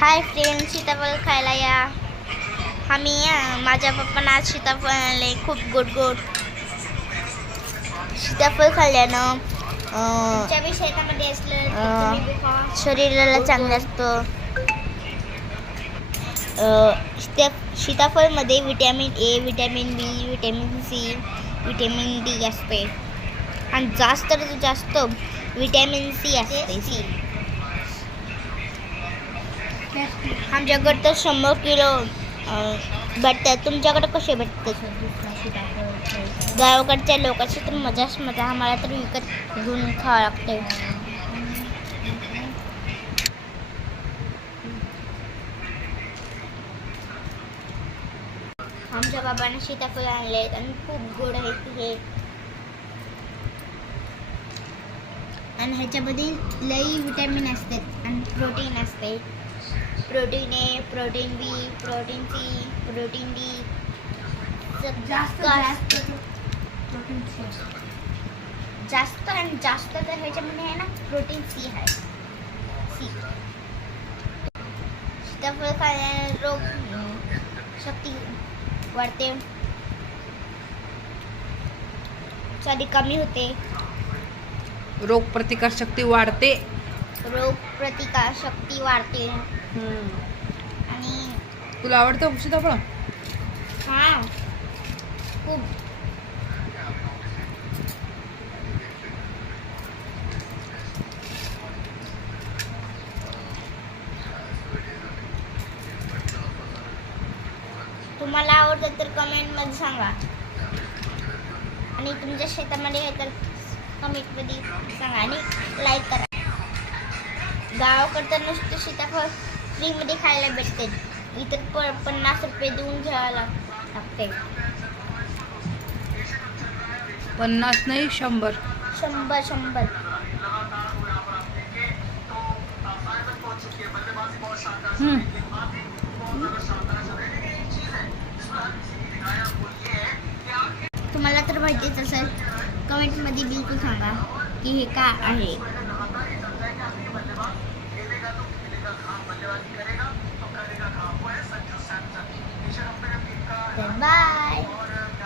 Hi friend, सीताफळ खायला या. आम्ही माझ्या पप्पांना आज सीताफळ आणले. खूप गोड गोड सीताफळ खाल्ल्यानं शेतामध्ये असलं शरीराला चांगलं असतं. सीताफळमध्ये vitamin A, vitamin B, vitamin C, vitamin D असते आणि जास्त विटॅमिन सी असते. सी आमच्याकडे तर 100 किलो भेटतात. तुमच्याकडे कसे भेटतात? गावाकडच्या लोकांची तर मजाच मजा. आम्हाला तर विकत घेऊन खावं लागते. आमच्या बाबांना सीताफळ आणले आहेत आणि खूप गोड आहेत हे. आणि ह्याच्यामध्ये लई विटॅमिन असतात आणि प्रोटीन असते. Protein A, protein B, protein C, protein D. जास्त आणि जास्त तर ह्याच्यामध्ये आहे ना प्रोटीन सी आहे. सीताफळ खाल्याने रोग शक्ती वाढते, साडी कमी होते, रोगप्रतिकार शक्ती वाढते. आणि तुला आवडतं सीताफळ? हा, खूप. तुम्हाला आवडतं तर कमेंटमध्ये सांगा आणि तुमच्या शेतामध्ये आहे तर कमेंटमध्ये सांगा आणि लाईक करा. गावाकडं नुसतं सीताफळ फ्रीमध्ये खायला भेटते. इतर 50 रुपये देऊन घ्यायला लागते. 50 नाही, 100. 100. तुम्हाला तर माहितीच असेल. कमेंटमध्ये बिलकुल सांगा की हे काय आहे.